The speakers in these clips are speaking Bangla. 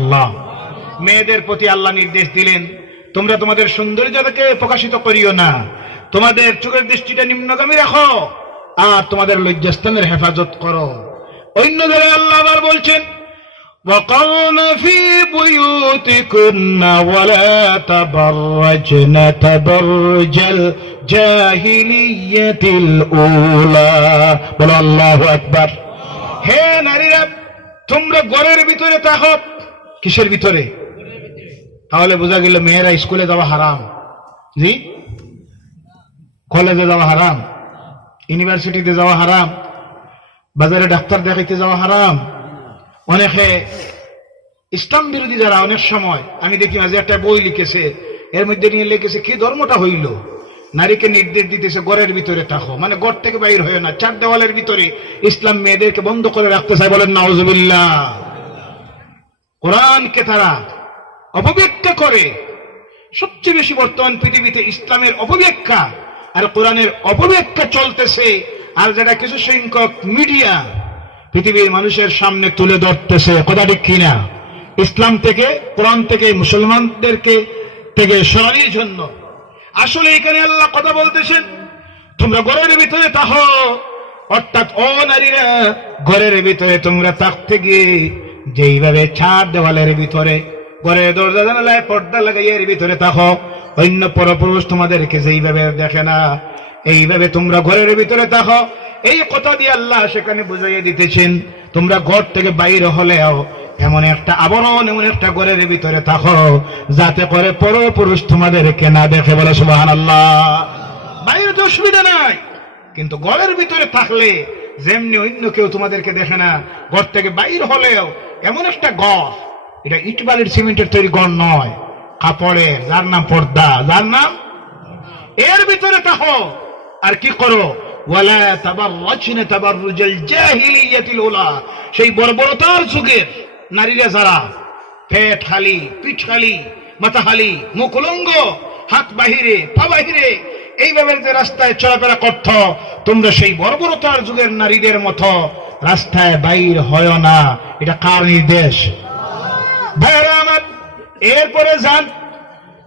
আল্লাহ মেয়েদের প্রতি আল্লাহ নির্দেশ দিলেন তোমরা তোমাদের সৌন্দর্যকে প্রকাশিত করিও না তোমাদের চোখের দৃষ্টিটা নিম্নগামী রাখো আর তোমাদের লজ্জাস্থানের হেফাজত করো অন্য ধরে আল্লাহ আবার বলছেন وقرن في بيوتكن ولا تبرجن تبرج الجاهلية الأولى বলো আল্লাহু আকবার হে নারীরা তোমরা ঘরের ভিতরে থাকো কিসের ভিতরে? তাহলে বোঝা গেল মেয়েরা স্কুলে যাওয়া হারাম। জি? কলেজে যাওয়া হারাম। ইউনিভার্সিটিতে যাওয়া হারাম। বাজারে ডাক্তার দেখাইতে যাওয়া হারাম। অনেকে ইসলাম বিরোধী যারা, অনেক সময়, আমি দেখি মাঝে একটা বই লিখেছে, এর মধ্যে নিয়ে লিখেছে, কি ধর্মটা হইল? নারীকে নির্দেশ দিতেছে গড়ের ভিতরে থাকো। মানে ঘর থেকে বাইর হয়ে না, চার দেওয়ালের ভিতরে ইসলাম মেয়েদেরকে বন্ধ করে রাখতে চায় বলেন, নাউজুবিল্লাহ। কোরআনকে তারা অপব্যাখ্যা করে। সবচেয়ে বেশি বর্তমান পৃথিবীতে ইসলামের অপব্যাখ্যা আর কোরআনের অপব্যাখ্যা চলতেছে আর যেটা কিছু সংখ্যক মিডিয়া পৃথিবীর মানুষের সামনে তুলে ধরতেছে, কথা ঠিক কিনা? ইসলাম থেকে, কোরআন থেকে, মুসলমানদেরকে থেকে সরানোর জন্য। আসলে এখানে আল্লাহ কথা বলতেছেন, তোমরা ঘরের ভিতরে তাহ অর্থাৎ অনারীরা নারীরা ঘরের ভিতরে তোমরা থাকতে গিয়ে যেইভাবে ছাদ দেওয়ালের ভিতরে, ঘরের দরজা জানালায় পর্দা লাগাইয়ে এর ভিতরে থাকো। অন্য পরপুরুষ তোমাদেরকে যেইভাবে দেখে না, এইভাবে তোমরা ঘরের ভিতরে থাকো। এই কথা দিয়ে আল্লাহ সেখানে বুঝাইয়ে দিতেছেন, তোমরা ঘর থেকে বাইরে হলেও এমন একটা আবরণ, এমন একটা ঘরের ভিতরে থাকো, যাতে করে পরপুরুষ তোমাদেরকে না দেখে বলে সুবাহান আল্লাহ বাইরে তো অসুবিধা নাই, কিন্তু ঘরের ভিতরে থাকলে যেমনি অন্য কেউ তোমাদেরকে দেখে না, ঘর থেকে বাইর হলেও এমন একটা ঘর এটা ইট বালির সিমেন্টের তৈরি ঘর নয়। কাপড়ের। যার নাম পর্দা। যার নাম? এর ভিতরে তাহো আর কি করো? সেই বর্বরতার যুগের নারীরা যারা পেট খালি পিঠ খালি মাথা খালি মুখ উলঙ্গ, হাত বাহিরে, পা বাহিরে, এইভাবে যে রাস্তায় চলাফেরা করত, তোমরা সেই বর্বরতার যুগের নারীদের মতো রাস্তায় বাইর হয় না। এটা কার নির্দেশ? ভাইয়েরা আমার, এরপরে যান।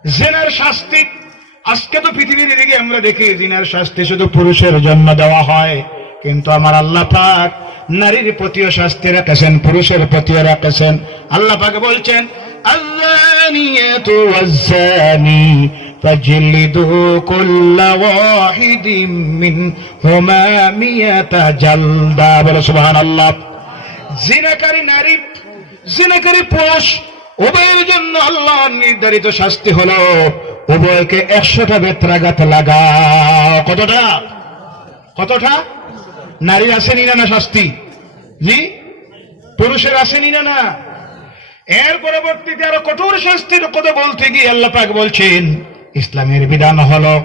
জেনার শাস্তি। আজকে তো পৃথিবীর দিকে আমরা দেখি, জিনার শাস্তি শুধু পুরুষের জন্য দেওয়া হয়। কিন্তু আমার আল্লাহ পাক নারীর প্রতিও শাস্তি রেখেছেন, পুরুষের প্রতিও রাখেছেন। আল্লাহ পাক বলছেন, আল্লাহ والزاني فاجلدوا كل واحد منهما مئة جلدة বলো সুবহান আল্লাহ জিনাকারী নারী জিনাকারী পুরুষ উভয়ের জন্য আল্লাহ নির্ধারিত শাস্তি হলো উভয়কে একশোটা বেত্রাঘাত লাগাও কতটা কতটা নারী আসেনি না না শাস্তি জি পুরুষের আসেনি না না এর পরবর্তীতে আরো কঠোর শাস্তির কথা বলতে গিয়ে আল্লাহ পাক বলছেন ইসলামের বিধান হলো,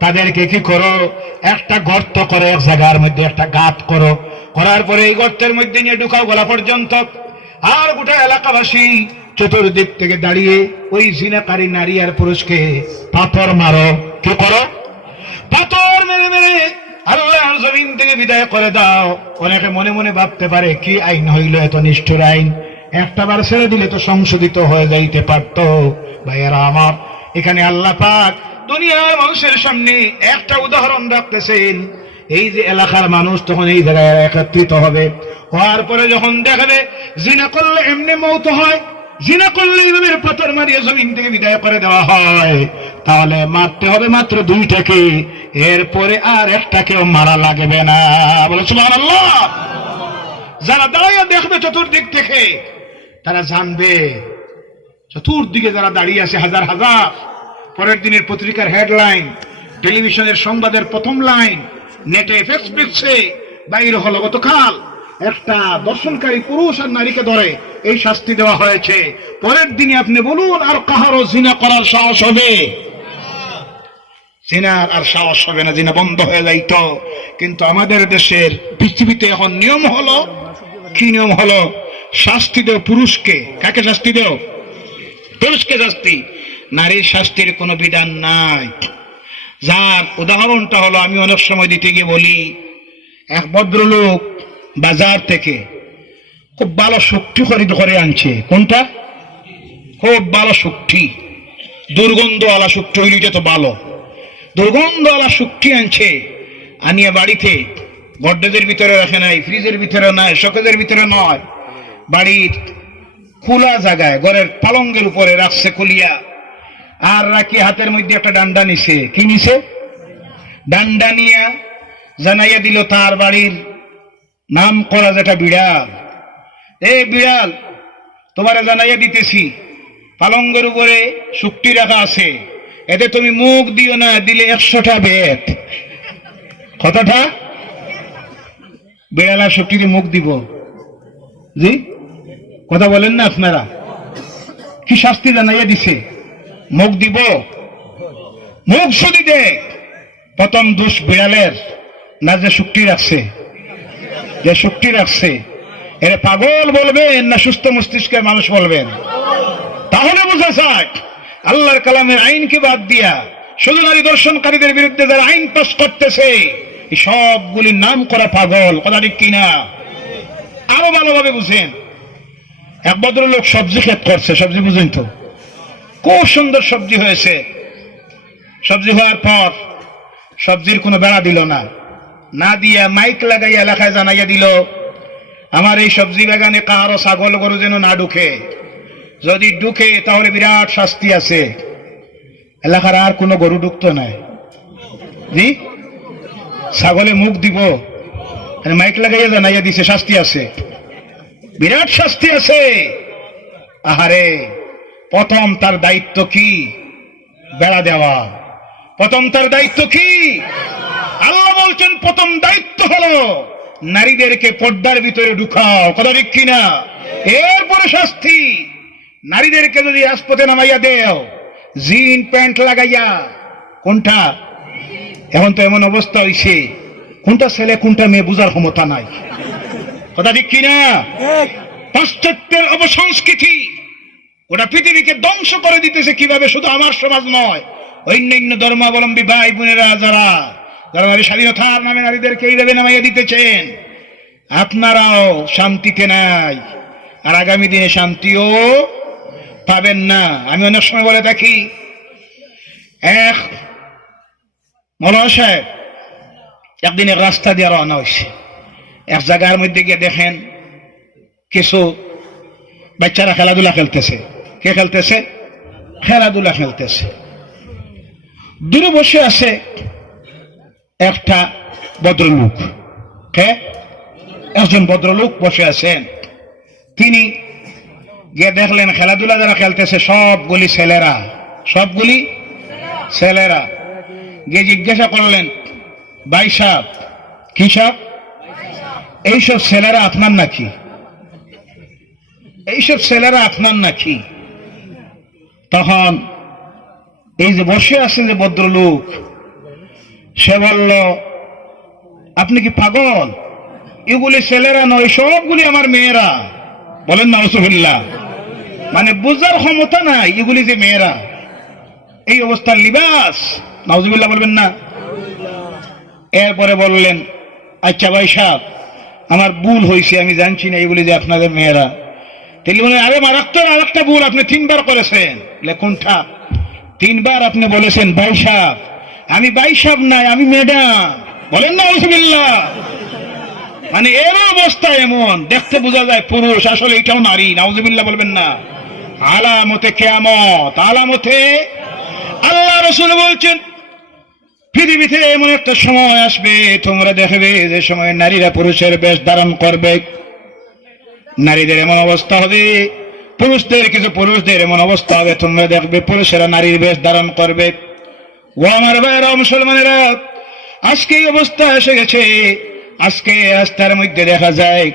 তাদেরকে কি করো? একটা গর্ত করো, এক জায়গার মধ্যে একটা গাত করো। করার পরে এই গর্তের মধ্যে নিয়ে ঢুকাও গলা পর্যন্ত। আর গোটা এলাকাবাসী চতুর্দিক থেকে দাঁড়িয়ে ওই জিনাকারী নারী আর পুরুষকে পাথর মারো। কি করো? পাথর মেরে মেরে আল্লাহর জমিন থেকে বিদায় করে দাও। অনেকে মনে মনে ভাবতে পারে, কি আইন হইল, এত নিষ্ঠুর আইন। একটা বার ছেড়ে দিলে তো সংশোধিত হয়ে যাইতে পারত। ভাইয়েরা আমার এখানে আল্লাহ পাক দুনিয়ার মানুষের সামনে একটা উদাহরণ রাখতেছেন। এই যে এলাকার মানুষ তখন এই জায়গায় একত্রিত হবে। হওয়ার পরে যখন দেখাবে, জিনা করলে এমনি মৌত হয়, জিনা করলে এইভাবে পাথর মারিয়ে জমিন থেকে বিদায় করে দেওয়া হয়। তাহলে মারতে হবে মাত্র দুইটাকে, এরপরে আর একটাকেও মারা লাগবে না। বলে, সুবহানাল্লাহ! যারা দাঁড়াইয়া দেখবে চতুর্দিক থেকে, তারা জানবে চতুর্দিকে যারা দাঁড়িয়ে আছে, হাজার হাজার। পরের দিনের পত্রিকার হেডলাইন, টেলিভিশনের সংবাদের প্রথম লাইন নেটে ফেসবুকসে বাইরে হলো গতকাল। একটা দর্শনকারী পুরুষ আর নারীকে ধরে এই শাস্তি দেওয়া হয়েছে। পরের দিনে আপনি বলুন, আর কাহারও জিনা করার সাহস হবে? জিনার আর সাহস হবে না, জিনা বন্ধ হয়ে যাইত। কিন্তু আমাদের দেশের পৃথিবীতে এখন নিয়ম হলো, কি নিয়ম হলো? শাস্তি দেও পুরুষকে। কাকে শাস্তি দেও? পুরুষকে শাস্তি, নারীর শাস্তির কোনো বিধান নাই। যার উদাহরণটা হলো, আমি অনেক সময় দিতে গিয়ে বলি, এক ভদ্রলোক বাজার থেকে খুব ভালো শক্তি খরিদ করে আনছে। কোনটা? খুব ভালো শুকটি দুর্গন্ধ আলা শুকটি হইল তো ভালো। দুর্গন্ধ আলা শুকটি আনছে, আনিয়া বাড়িতে গড্ডেজের ভিতরে রাখে নাই, ফ্রিজের ভিতরে নাই, শকেজের ভিতরে নয়, বাড়ির খোলা জায়গায়, ঘরের পালঙ্গের উপরে রাখছে খুলিয়া আর রাখি হাতের মধ্যে একটা ডান্ডা নিছে। কি নিছে? ডান্ডা নিয়া জানাইয়া দিল তার বাড়ির নাম করা যেটা বিড়াল। এ বিড়াল, তোমারে জানাইয়া দিতেছি, পালঙ্গের উপরে শুক্তি রাখা আছে। এতে তুমি মুখ দিও না, দিলে একশোটা বেত। কতটা বিড়াল আর শুক্তিতে মুখ দিব। জি? কথা বলেন না আপনারা। কি শাস্তি জানাইয়া দিছে? মুখ দিব? মুখ শুধু দে। প্রথম দোষ বিড়ালের, না যে শুক্তি রাখছে। যে শক্তি রাখছে। এর পাগল বলবেন না সুস্থ মস্তিষ্কের মানুষ বলবেন? তাহলে বোঝা যায়, আল্লাহর কালামের আইনকে বাদ দিয়া, শুধু নারী দর্শনকারীদের বিরুদ্ধে যারা আইন পাস করতেছে, এই সবগুলির নাম করা পাগল। কথা ঠিক কিনা? আরও ভালোভাবে বুঝেন। এক ভদ্রলোক সবজি ক্ষেত করছে, সবজি বুঝেন তো। খুব সুন্দর সবজি হয়েছে। সবজি হওয়ার পর সবজির কোনো বেড়া দিল না। না দিয়া মাইক লাগাই এলাকায় জানাইয়া দিল, আমার এই সবজি বাগানে কাহারো ছাগল গরু যেন না ঢুকে। যদি ঢুকে তাহলে বিরাট শাস্তি আছে। এলাকার আর কোনো গরু ঢুকতো নাই জি? ছাগলে মুখ দিব। মাইক লাগাইয়া জানাইয়া দিছে, শাস্তি আছে। বিরাট শাস্তি আছে। আহারে, প্রথম তার দায়িত্ব কি? বেড়া দেওয়া। প্রথম তার দায়িত্ব কি? আল্লাহ বলছেন, প্রথম দায়িত্ব হলো নারীদেরকে পর্দার ভিতরে ঢুকাও। কথা ঠিক কিনা? এরপরে শাস্তি। নারীদেরকে যদি রাজপথে নামাইয়া দেও, জিন প্যান্ট লাগাইয়া, কোনটা? এখন তো এমন অবস্থা হইছে। কোনটা ছেলে, কোনটা মেয়ে, বুঝার ক্ষমতা নাই। কথা ঠিক কিনা? পাশ্চাত্যের অবসংস্কৃতি ওটা পৃথিবীকে ধ্বংস করে দিতেছে কীভাবে? শুধু আমার সমাজ নয় অন্যান্য ধর্মাবলম্বী ভাই বোনেরা যারা যারা নারী স্বাধীনতার নামে নারীদেরকে এইভাবে নামাইয়া দিতেছেন আপনারাও শান্তিতে নাই। আর আগামী দিনে শান্তিও পাবেন না। আমি অনেক সময় বলে থাকি এক মৌলানা সাহেব একদিন এক রাস্তা দিয়ে রওনা হয়েছে এক জায়গার মধ্যে গিয়ে দেখেন কিছু বাচ্চারা খেলাধুলা খেলতেছে। কে খেলতেছে? খেলাধুলা খেলতেছে। দূরে বসে আছে একটা ভদ্রলোক। কে? একজন ভদ্রলোক বসে আছেন। তিনি গিয়ে দেখলেন খেলাধুলা যারা খেলতেছে সবগুলি ছেলেরা। সবগুলি ছেলেরা। গিয়ে জিজ্ঞাসা করলেন, ভাই সাহ কি সাহ এইসব ছেলেরা আপনার নাকি? এইসব ছেলেরা আপনার নাকি? তখন এই যে বসে আছে যে ভদ্রলোক, সে বলল, আপনি কি পাগল? এগুলি ছেলেরা নয়, সবগুলি আমার মেয়েরা। বলেন না রসুল্লাহ মানে বুঝার ক্ষমতা নাই এগুলি যে মেয়েরা। এই অবস্থার লিবাস, নাউজুবিল্লাহ বলবেন না। এরপরে বললেন আচ্ছা ভাই সাহ আমার ভুল হয়েছে, আমি জানছি না, এগুলি যে আপনাদের মেয়েরা। তাহলে বলে, আরে মারাত্মক আর একটা ভুল, আপনি তিনবার করেছেন। কোনটা? তিনবার আপনি বলেছেন ভাই সাহ আমি ভাই সাহ নাই, আমি ম্যাডাম। বলেন না রসুবিল্লাহ মানে এর অবস্থা এমন, দেখতে বোঝা যায় পুরুষ, আসলে এটাও নারী নাউজুবিল্লাহ বলবেন না। আলামতে কেয়ামত, আলামতে আল্লাহ রসুল বলছেন পৃথিবীতে এমন একটা সময় আসবে, তোমরা দেখবে যে সময় নারীরা পুরুষের বেশ ধারণ করবে। নারীদের এমন অবস্থা হবে, পুরুষদের কিছু পুরুষদের এমন অবস্থা হবে, তোমরা দেখবে পুরুষেরা নারীর বেশ ধারণ করবে। ও আমার ভাইয়েরা মুসলমানেরা, আজকে এই অবস্থা এসে গেছে। আজকে রাস্তার মধ্যে দেখা যায়,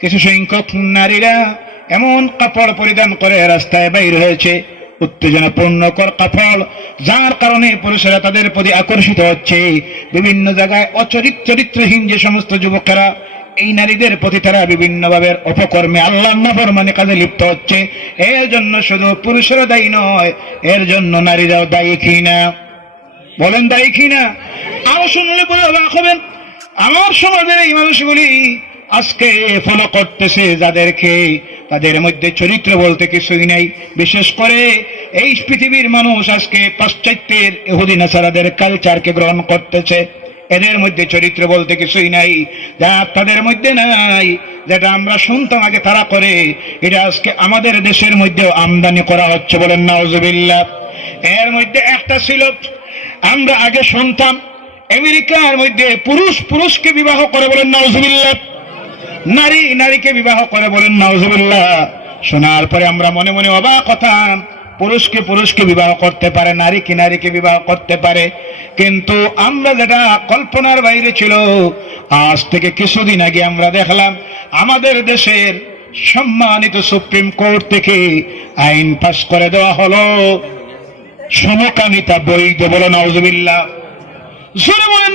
কিছু সংখ্যক নারীরা এমন কাপড় পরিধান করে রাস্তায় বাইর হয়েছে। উত্তেজনাপূর্ণকর কাপড় যার কারণে পুরুষেরা তাদের প্রতি আকর্ষিত হচ্ছে। বিভিন্ন জায়গায় অচরিত চরিত্রহীন যে সমস্ত যুবকেরা, এই নারীদের প্রতি তারা বিভিন্নভাবে অপকর্মে আল্লাহ নাফরমানে কাজে লিপ্ত হচ্ছে। এর জন্য শুধু পুরুষেরা দায়ী নয়, এর জন্য নারীরাও দায়ী কিনা? বলেন দায়ী কিনা? আরও শুনলে অবাক হবেন। আমার সমাজের এই মানুষগুলি আজকে ফলো করতেছে যাদেরকে তাদের মধ্যে চরিত্র বলতে কিছুই নাই। বিশেষ করে এই পৃথিবীর মানুষ আজকে পাশ্চাত্যের এহুদি নাসারাদের কালচারকে গ্রহণ করতেছে। এদের মধ্যে চরিত্র বলতে কিছুই নাই। যা তাদের মধ্যে নাই, যেটা আমরা শুনতাম আগে তারা করে, এটা আজকে আমাদের দেশের মধ্যেও আমদানি করা হচ্ছে বলেন নাউজুবিল্লাহ। এর মধ্যে একটা ছিল, আমরা আগে শুনতাম, আমেরিকার মধ্যে পুরুষ পুরুষকে বিবাহ করে বলেন নাউজুবিল্লাহ। নারী, নারীকে বিবাহ করে বলেন, নাউজুবিল্লাহ। শোনার পরে আমরা মনে মনে অবাক হতাম। পুরুষকে পুরুষকে বিবাহ করতে পারে, নারীকে নারীকে বিবাহ করতে পারে। কিন্তু আমরা যেটা কল্পনার বাইরে ছিল, আজ থেকে কিছুদিন আগে আমরা দেখলাম, আমাদের দেশের সম্মানিত সুপ্রিম কোর্ট থেকে আইন পাশ করে দেওয়া হলো। সমকামিতা বৈধ বলো নাউজুবিল্লাহ। জোরে বলেন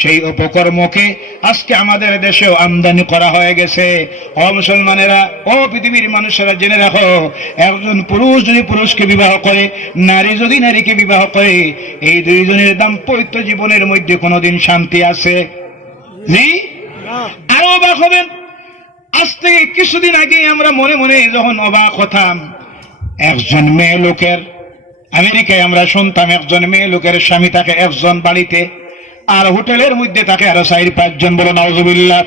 সেই উপকর্মকে আজকে আমাদের দেশেও আমদানি করা হয়ে গেছে। ও মুসলমানেরা, ও পৃথিবীর মানুষেরা জেনে রাখো, একজন পুরুষ যদি পুরুষকে বিবাহ করে, নারী যদি নারীকে বিবাহ করে, এই দুইজনের দাম্পত্য জীবনের মধ্যে কোনোদিন শান্তি আছে? আরও অবাক হবেন। আজ থেকে কিছুদিন আগে আমরা মনে মনে যখন অবাক হতাম, একজন মেয়ে লোকের, আমেরিকায় আমরা শুনতাম, একজন মেয়ে লোকের স্বামী থাকে একজন বাড়িতে আর হোটেলের মধ্যে থাকে আরও চারি পাঁচজন বলো নওজুবিল্লাহ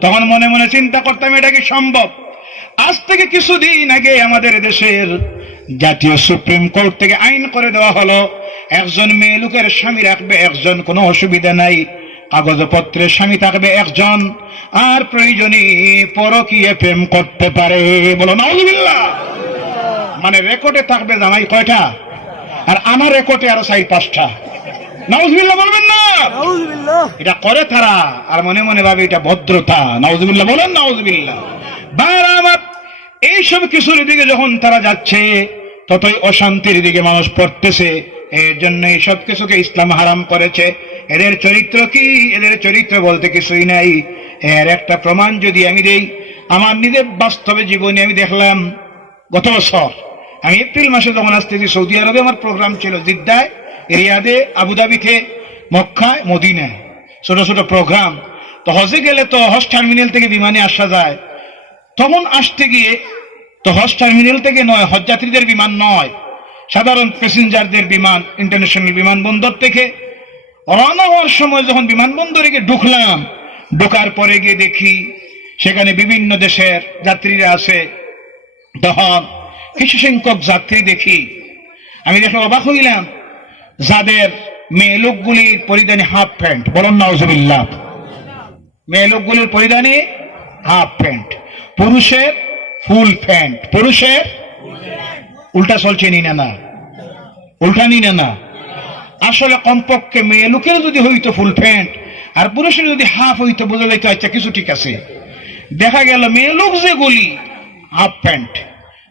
তখন মনে মনে চিন্তা করতাম, এটা কি সম্ভব? আজ থেকে কিছুদিন আগে আমাদের দেশের জাতীয় সুপ্রিম কোর্ট থেকে আইন করে দেওয়া হলো, একজন মেয়ে লোকের স্বামী রাখবে, একজন কোনো অসুবিধা নাই। কাগজপত্রে স্বামী থাকবে একজন, আর প্রয়োজনে পরকীয় প্রেম করতে পারে বলো নওজুবিল্লাহ মানে রেকর্ডে থাকবে জামাই কয়টা? আর আমার রেকর্ডে আরও চাই পাঁচটা। নাউজুবিল্লাহ বলবেন না। এটা করে তারা আর মনে মনে ভাবে এটা ভদ্রতা। নাউজুবিল্লাহ বলেন নাউজুবিল্লাহ। বার আমার এইসব কিছুর দিকে যখন তারা যাচ্ছে ততই অশান্তির দিকে মানুষ পড়তেছে। এর জন্য এইসব কিছুকে ইসলাম হারাম করেছে। এদের চরিত্র কি? এদের চরিত্র বলতে কিছুই নাই। এর একটা প্রমাণ যদি আমি দেই আমার নিজের বাস্তবে জীবনে আমি দেখলাম গত বছর আমি এপ্রিল মাসে যখন আসতেছি সৌদি আরবে আমার প্রোগ্রাম ছিল জিদ্দায়। রিয়াদে আবুধাবিতে মক্কায় মদিনায় ছোট ছোট প্রোগ্রাম তো হজে গেলে তো হজ টার্মিনাল থেকে বিমানে আসা যায়। তখন আসতে গিয়ে তো হজ টার্মিনাল থেকে নয় হজ যাত্রীদের বিমান নয়। সাধারণ প্যাসেঞ্জারদের বিমান ইন্টারন্যাশনাল বিমানবন্দর থেকে। রওনা হওয়ার সময় যখন বিমানবন্দরে গিয়ে ঢুকলাম, ঢোকার পরে গিয়ে দেখি সেখানে বিভিন্ন দেশের যাত্রীরা আছে। তখন কিছু সংখ্যক যাত্রী দেখি। আমি দেখে অবাক হইলাম যাদের মেয়ে লোকগুলির পরিধানে হাফ প্যান্ট বলুন নজবিল্লাহ মেয়ে লোকগুলির পরিধানে হাফ প্যান্ট পুরুষের ফুল প্যান্ট পুরুষের উল্টা চলছে নি না। উল্টা নি না। আসলে কমপক্ষে মেয়ে লোকের যদি হইতো ফুল প্যান্ট আর পুরুষের যদি হাফ হইতো, বোঝা যাইতো আচ্ছা কিছু ঠিক আছে। দেখা গেল মেয়ে লোক যেগুলি হাফ প্যান্ট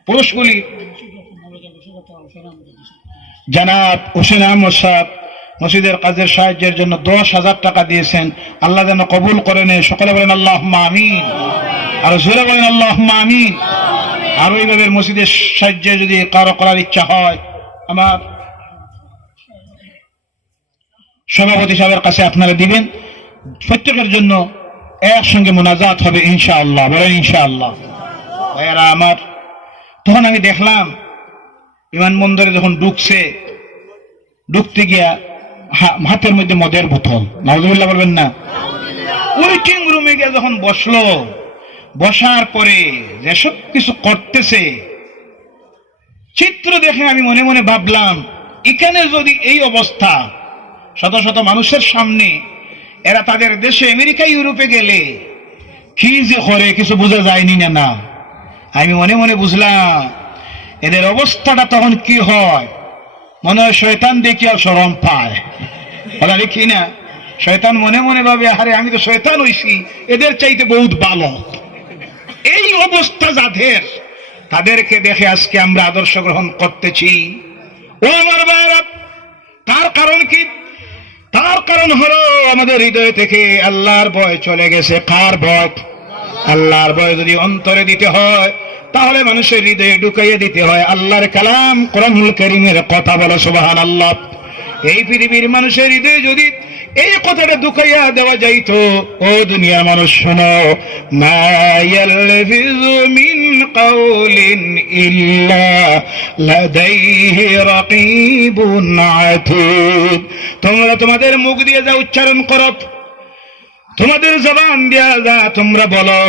পুরুষগুলি জানাব হোসেন আহমদ সাহেব, মসজিদের কাজের সাহায্যের জন্য দশ হাজার টাকা দিয়েছেন। আল্লাহ যেন কবুল করে নেয়। সকলে বলেন আল্লাহ আমিন। আর জোরে বলেন আল্লাহ আমিন। আর ওইভাবে মসজিদের সাহায্যে যদি কারও করার ইচ্ছা হয়, আমার সভাপতি সাহেবের কাছে আপনারা দিবেন। প্রত্যেকের জন্য একসঙ্গে মোনাজাত হবে ইনশাআল্লাহ। বলেন ইনশাআল্লাহ। ভাইয়ারা, আমার তখন আমি দেখলাম বিমানবন্দরে যখন ঢুকছে ঢুকতে গিয়া হাতের মধ্যে মদের বোতল। নাউজুবিল্লাহ বলবেন না। ওয়েটিং রুমে গিয়ে যখন বসল, বসার পরে যেসব কিছু করতেছে, চিত্র দেখে আমি মনে মনে ভাবলাম, এখানে যদি এই অবস্থা শত শত মানুষের সামনে, এরা তাদের দেশে আমেরিকা, ইউরোপে গেলে কি যে করে, কিছু বোঝা যায়নি না না। আমি মনে মনে বুঝলাম এদের অবস্থাটা তখন কি হয়? মনে হয় শয়তান দেখিয়াও সরম পায়। ওরা দেখি না? শয়তান মনে মনে ভাবে, আরে আমি তো শয়তান হইছি, এদের চাইতে বহুত ভালো। এই অবস্থা যাদের, তাদেরকে দেখে আজকে আমরা আদর্শ গ্রহণ করতেছি। ও আমার ভাইরা তার কারণ কি? তার কারণ হলো আমাদের হৃদয় থেকে আল্লাহর ভয় চলে গেছে। কার ভয়? আল্লাহর ভয় যদি অন্তরে দিতে হয় তাহলে মানুষের হৃদয়ে ঢুকাইয়ে দিতে হয়, আল্লাহর কালাম কোরআনুল করিমের কথা বলো সুবাহান আল্লাহ এই পৃথিবীর মানুষের হৃদয়ে যদি এই কথাটা ঢুকাইয়া দেওয়া যাইতো, ও দুনিয়ার মানুষ, শোনো তোমরা তোমাদের মুখ দিয়ে যা উচ্চারণ করো, তোমাদের জবান দিয়া যা তোমরা বলো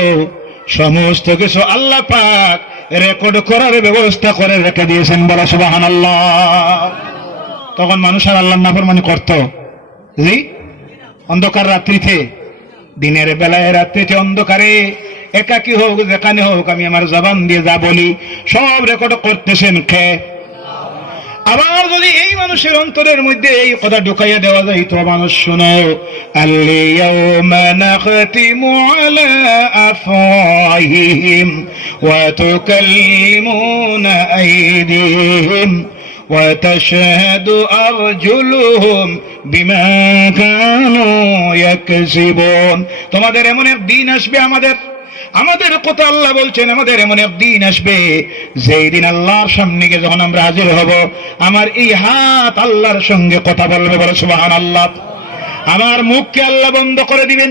সমস্ত কিছু আল্লাহ পাক রেকর্ড করার ব্যবস্থা করে রেখে দিয়েছেন বলা সুবাহান আল্লাহ তখন মানুষ আর আল্লাহ নাফরমানি করত। জি? অন্ধকার রাত্রিতে, দিনের বেলায়, রাত্রিতে অন্ধকারে, একাকি হোক, যেখানে হোক, আমি আমার জবান দিয়ে যা বলি, সব রেকর্ড করতেছেন খে আবার যদি এই মানুষের অন্তরের মধ্যে এই কথা ঢুকাইয়া দেওয়া যায় তো মানুষ শোনো আল্লিয়াউমা নাখতিমু আলা আফওয়াহিহিম ওয়া তুকাল্লিমুনা আইদিহিম وتشهد أرجلهم بما كانوا يكسبون তোমাদের এমন এক দিন আসবে আমাদের আমাদের কথা আল্লাহ বলছেন, আমাদের এমন একদিন আসবে, যেই দিন আল্লাহর সামনে গিয়ে যখন আমরা হাজির হব, আমার এই হাত আল্লাহর সঙ্গে কথা বলবে বলে সুবাহান আল্লাহ আমার মুখকে আল্লাহ বন্ধ করে দিবেন।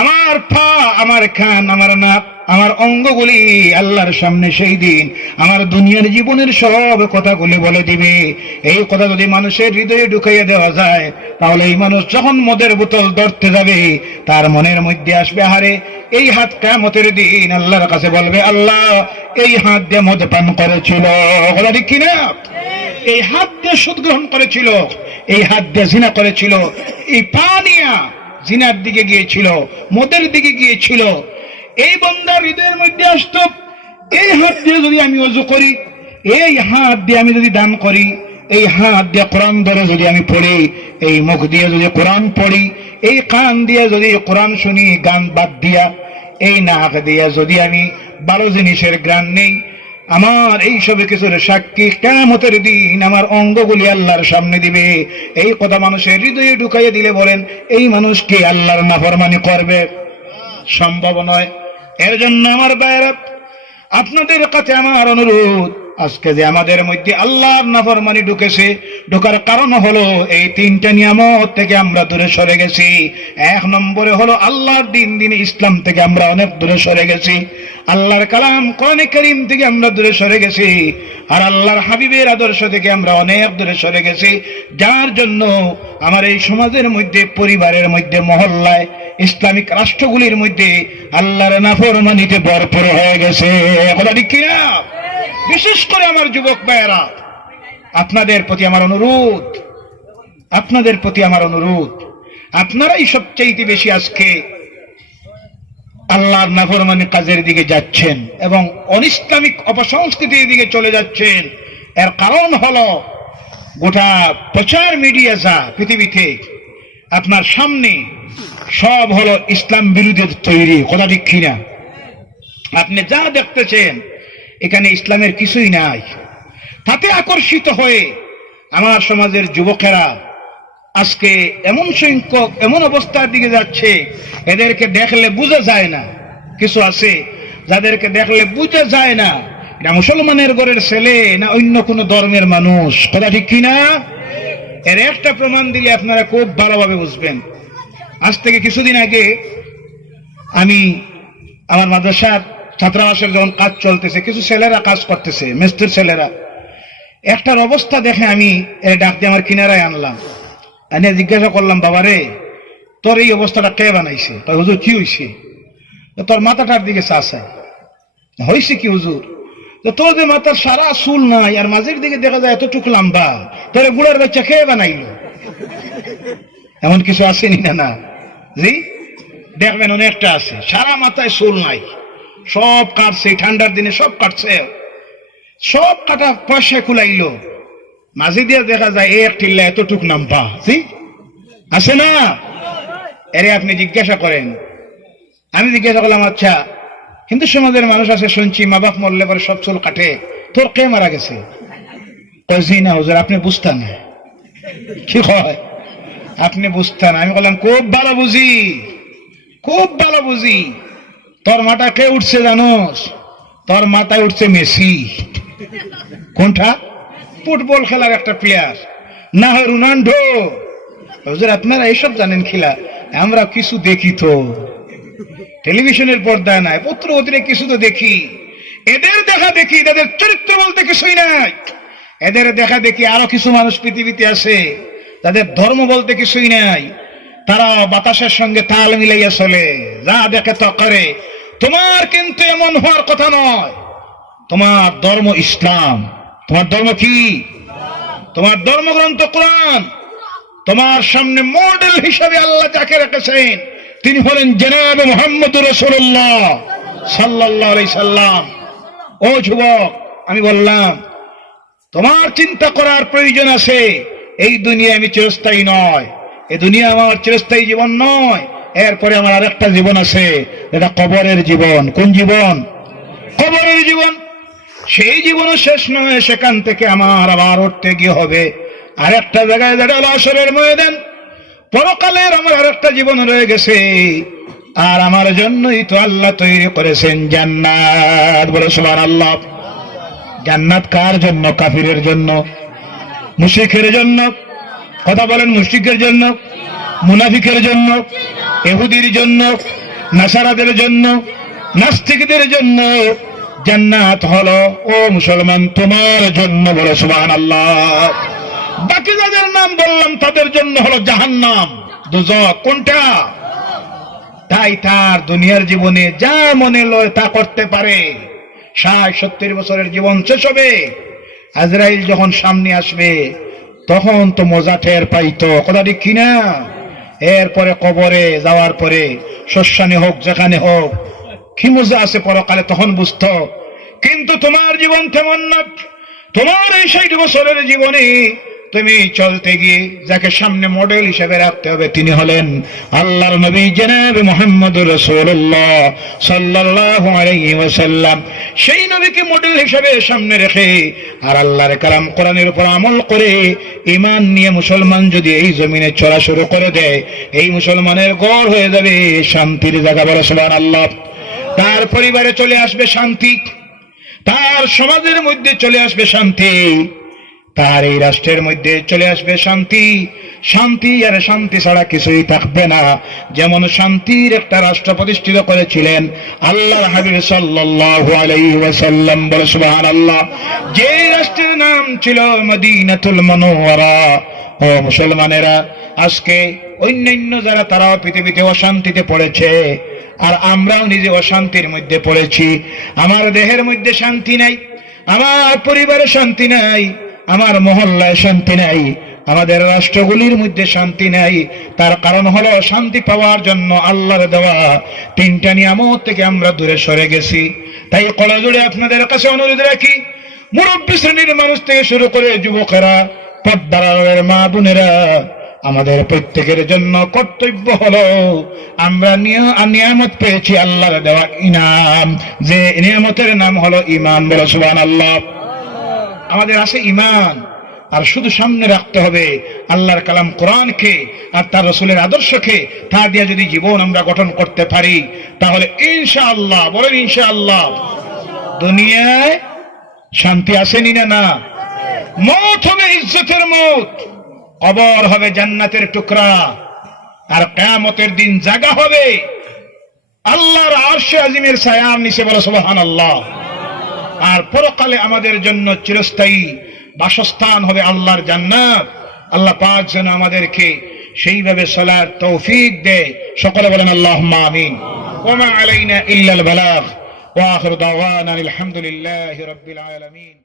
আমার পা, আমার খান আমার নাক আমার অঙ্গগুলি আল্লাহর সামনে সেই দিন আমার দুনিয়ার জীবনের সব কথাগুলি বলে দিবে। এই কথা যদি মানুষের হৃদয়ে ঢুকাইয়া দেওয়া যায়, তাহলে এই মানুষ যখন মদের বোতল ধরতে যাবে, তার মনের মধ্যে আসবে হারে এই হাত কামতের দিন আল্লাহর কাছে বলবে, আল্লাহ, এই হাত দিয়ে মদ পান করেছিল। কিনা? এই হাত দিয়ে সুদ গ্রহণ করেছিল, এই হাত দিয়ে জিনা করেছিল, এই পা নিয়া জিনার দিকে গিয়েছিল, মদের দিকে গিয়েছিল এই বন্দার হৃদয়ের মধ্যে আসতো, এই হাত দিয়ে যদি আমি অজু করি, এই হাত দিয়ে আমি যদি দান করি, এই হাত দিয়ে কোরআন ধরে যদি আমি পড়ি, এই মুখ দিয়ে যদি কোরআন পড়ি, এই কান দিয়ে যদি কোরআন শুনি, গান বাদ দিয়া, এই নাক দিয়া যদি আমি ভালো জিনিসের গ্রান নেই, আমার এই সব কিছুর সাক্ষী কেমতের দিন আমার অঙ্গগুলি আল্লাহর সামনে দিবে। এই কথা মানুষের হৃদয়ে ঢুকাইয়ে দিলে বলেন, এই মানুষকে আল্লাহর নাফরমানি করবে? সম্ভব নয়। এর জন্য আমার বাইরে আপনাদের কাছে আমার অনুরোধ আজকে যে আমাদের মধ্যে আল্লাহর নাফরমানি ঢুকেছে, ঢোকার কারণ হলো এই তিনটা নিয়ামত থেকে আমরা দূরে সরে গেছি। এক নম্বরে হলো আল্লাহর দিন দিন ইসলাম থেকে আমরা অনেক দূরে সরে গেছি। আল্লাহর কালাম কোরআনে করিম থেকে আমরা দূরে সরে গেছি। আর আল্লাহর হাবিবের আদর্শ থেকে আমরা অনেক দূরে সরে গেছি। যার জন্য আমার এই সমাজের মধ্যে, পরিবারের মধ্যে, মহল্লায়, ইসলামিক রাষ্ট্রগুলির মধ্যে আল্লাহর নাফরমানিতে ভরপুর হয়ে গেছে। কথা ঠিক বিশেষ করে আমার যুবক ভাইয়েরা, আপনাদের প্রতি আমার অনুরোধ, আপনাদের প্রতি আমার অনুরোধ, আপনারাই সবচাইতে বেশি আজকে আল্লাহর নাফরমানি কাজের দিকে যাচ্ছেন এবং অনিসলামিক অপসংস্কৃতির দিকে চলে যাচ্ছেন। এর কারণ হলো গোটা প্রচার মিডিয়া যা পৃথিবীতে আপনার সামনে সব হলো ইসলাম বিরোধীর তৈরি, কথা ঠিক কিনা? আপনি যা দেখতেছেন এখানে ইসলামের কিছুই নাই। তাতে আকর্ষিত হয়ে আমার সমাজের যুবকেরা আজকে এমন সংখ্যক, এমন অবস্থার দিকে যাচ্ছে, এদেরকে দেখলে বোঝা যায় না। কিছু আছে যাদেরকে দেখলে বোঝা যায় না এটা মুসলমানের ঘরের ছেলে না অন্য কোন ধর্মের মানুষ। কথা ঠিক কিনা? এর একটা প্রমাণ দিলে আপনারা খুব ভালোভাবে বুঝবেন। আজ থেকে কিছুদিন আগে আমি আমার মাদ্রাসার ছাত্রাবাসের যখন কাজ চলতেছে, কিছু ছেলেরা কাজ করতেছে, মিস্ত্রির ছেলেরা। একটার অবস্থা দেখে আমি এর ডাক দিয়ে আমার কিনারায় আনলাম। এনে জিজ্ঞাসা করলাম, বাবা রে, তোর এই অবস্থাটা কে বানাইছে? তাই হুজুর, কি হইছে? তোর মাথাটার দিকে চাষায় হয়েছে কি, হুজুর? তোর যে মাথার সারা চুল নাই, আর মাঝের দিকে দেখা যায় এতটুকু লম্বা, তোর গুড়ার বাচ্চা খেয়ে বানাইলো? এমন কিছু আসেনি না না? জি? দেখবেন অনেকটা আছে, সারা মাথায় চুল নাই। সব কাটছে, ঠান্ডার দিনে সব কাটছে। সব কাটা পয়সা খুলাইলো মাঝে দিয়ে দেখা যায় এক টিল্লা এতটুক নাম্পা। জি আছে না? এরে আপনি জিজ্ঞাসা করেন। আমি জিজ্ঞাসা করলাম আচ্ছা হিন্দু সমাজের মানুষ আছে, শুনছি, মা বাপ মরলে পরে সব চুল কাটে। তোর কে মারা গেছে? কজি না হুজুর, আপনি বুঝতেন। না কি হয় আপনি বুঝতেন। আমি বললাম, খুব ভালো বুঝি। খুব ভালো বুঝি। তোর মাথা কে উঠছে জানোস? তোর মাথায় উঠছে মেসি। কোনটা? ফুটবল খেলার একটা প্লেয়ার না হয় রোনাল্ডো। হুজুর, আপনারা এইসব জানেন খেলা? আমরা কিছু দেখি তো। টেলিভিশনের পর্দায় নাই, পুত্র অতিরে কিছু তো দেখি। এদের দেখা দেখি, এদের চরিত্র বলতে কিছুই নাই। এদের দেখা দেখি আরও কিছু মানুষ পৃথিবীতে আছে তাদের ধর্ম বলতে কিছুই নাই। তারা বাতাসের সঙ্গে তাল মিলাইয়া চলে। যা দেখে তা করে। তোমার কিন্তু এমন হওয়ার কথা নয়। তোমার ধর্ম ইসলাম। তোমার ধর্ম কি? তোমার ধর্মগ্রন্থ কোরআন। তোমার সামনে মডেল হিসাবে আল্লাহ যাকে রেখেছেন, তিনি হলেন জেনাব মোহাম্মদ রসুল্লাহ সাল্লাহ সাল্লাম। ও যুবক, আমি বললাম, তোমার চিন্তা করার প্রয়োজন আছে। এই দুনিয়া আমি চিরস্থায়ী নয়। এই দুনিয়া আমার চিরস্থায়ী জীবন নয়। এরপরে আমার আরেকটা জীবন আছে, এটা কবরের জীবন। কোন জীবন? কবরের জীবন। সেই জীবনও শেষ নয়, সেখান থেকে আমার আবার উঠতে গিয়ে হবে। আর একটা জায়গায় যেটা আসরের ময়দান। পরকালের আমার আরেকটা জীবন রয়ে গেছে। আর আমার জন্যই তো আল্লাহ তৈরি করেছেন জান্নাত। বলে সবার আল্লাহ জান্নাত কার জন্য? কাফিরের জন্য? মুশিকের জন্য? কথা বলেন মুশিকের জন্য? মুনাফিকের জন্য? এহুদির জন্য, নাসারাদের জন্য, নাস্তিকদের জন্য জান্নাত হল, ও মুসলমান, তোমার জন্য বলো সুবহান আল্লাহ বাকি যাদের নাম বললাম, তাদের জন্য হলো জাহান্নাম। দুজক কোনটা? তাই তার দুনিয়ার জীবনে যা মনে লয় তা করতে পারে। ষাট, সত্তর বছরের জীবন শেষ হবে। আজরাইল যখন সামনে আসবে, তখন তো মজা টের পাইতো। কথা ঠিক কিনা? এরপরে কবরে যাওয়ার পরে শস্যানি হোক, যেখানে হোক কি মজা আছে পরকালে, তখন বুঝত, কিন্তু তোমার জীবন তেমন না তোমার এই ষাট বছরের জীবনে তুমি চলতে গিয়ে যাকে সামনে মডেল হিসেবে রাখতে হবে, তিনি হলেন আল্লাহর নবী জেনাবে মোহাম্মদ রসুল্লাহ সাল্লাল্লাহু আলাইহি ওয়াসাল্লাম। সেই নবীকে মডেল হিসেবে সামনে রেখে আর আল্লাহর কালাম কোরআনের উপর আমল করে ইমান নিয়ে মুসলমান যদি এই জমিনে চলা শুরু করে দেয়, এই মুসলমানের গড় হয়ে যাবে শান্তির জায়গা বলে, সুবহানাল্লাহ। তার পরিবারে চলে আসবে শান্তি, তার সমাজের মধ্যে চলে আসবে শান্তি। তার এই রাষ্ট্রের মধ্যে চলে আসবে শান্তি। শান্তি আর শান্তি ছাড়া কিছুই থাকবে না। যেমন শান্তির একটা রাষ্ট্র প্রতিষ্ঠিত করেছিলেন আল্লাহ হাবিব সাল্লাল্লাহু আলাইহি ওয়াসাল্লাম। বলে সুবহানাল্লাহ। যে রাষ্ট্রের নাম ছিল মদিনাতুল মুনাওয়ারা। ও মুসলমানেরা, আজকে অন্যান্য যারা তারাও পৃথিবীতে অশান্তিতে পড়েছে, আর আমরাও নিজে অশান্তির মধ্যে পড়েছি। আমার দেহের মধ্যে শান্তি নাই, আমার পরিবারে শান্তি নাই আমার মহল্লায় শান্তি নাই, আমাদের রাষ্ট্রগুলির মধ্যে শান্তি নাই। তার কারণ হলো শান্তি পাওয়ার জন্য আল্লাহর দেওয়া। তিনটা নিয়ামত থেকে আমরা দূরে সরে গেছি। তাই কলাজুড়ে আপনাদের কাছে অনুরোধ রাখি, মুরব্বী শ্রেণির মানুষ থেকে শুরু করে যুবকেরা পদ্মারের মা বোনেরা, আমাদের প্রত্যেকের জন্য কর্তব্য হলো, আমরা নিয়- নিয়ামত পেয়েছি আল্লাহর দেওয়া ইনাম। যে নিয়ামতের নাম হলো ইমান বলো সুবান আল্লাহ আমাদের আছে ইমান আর শুধু সামনে রাখতে হবে আল্লাহর কালাম কোরআনকে আর তার রসুলের আদর্শকে। তা দিয়ে যদি জীবন আমরা গঠন করতে পারি, তাহলে ইনশাআল্লাহ, বলেন ইনশাআল্লাহ, দুনিয়ায় শান্তি আসেনি না না? মত হবে ইজ্জতের মত, কবর হবে জান্নাতের টুকরা, আর কেয়ামতের দিন জাগা হবে। আল্লাহর আরশে আজিমের ছায়ার নিচে বলে সুবহান আল্লাহ আর পরকালে আমাদের জন্য চিরস্থায়ী বাসস্থান হবে আল্লাহর জান্নাত। আল্লাহ পাক যেন আমাদেরকে সেইভাবে সলার তৌফিক দেয়। সকলে বলেন আল্লাহ আমিন। ওমা আলাইনা ইল্লাল বালাগ। ওয়া আখিরু দাওয়ানা আলহামদুলিল্লাহি রাব্বিল আলামিন।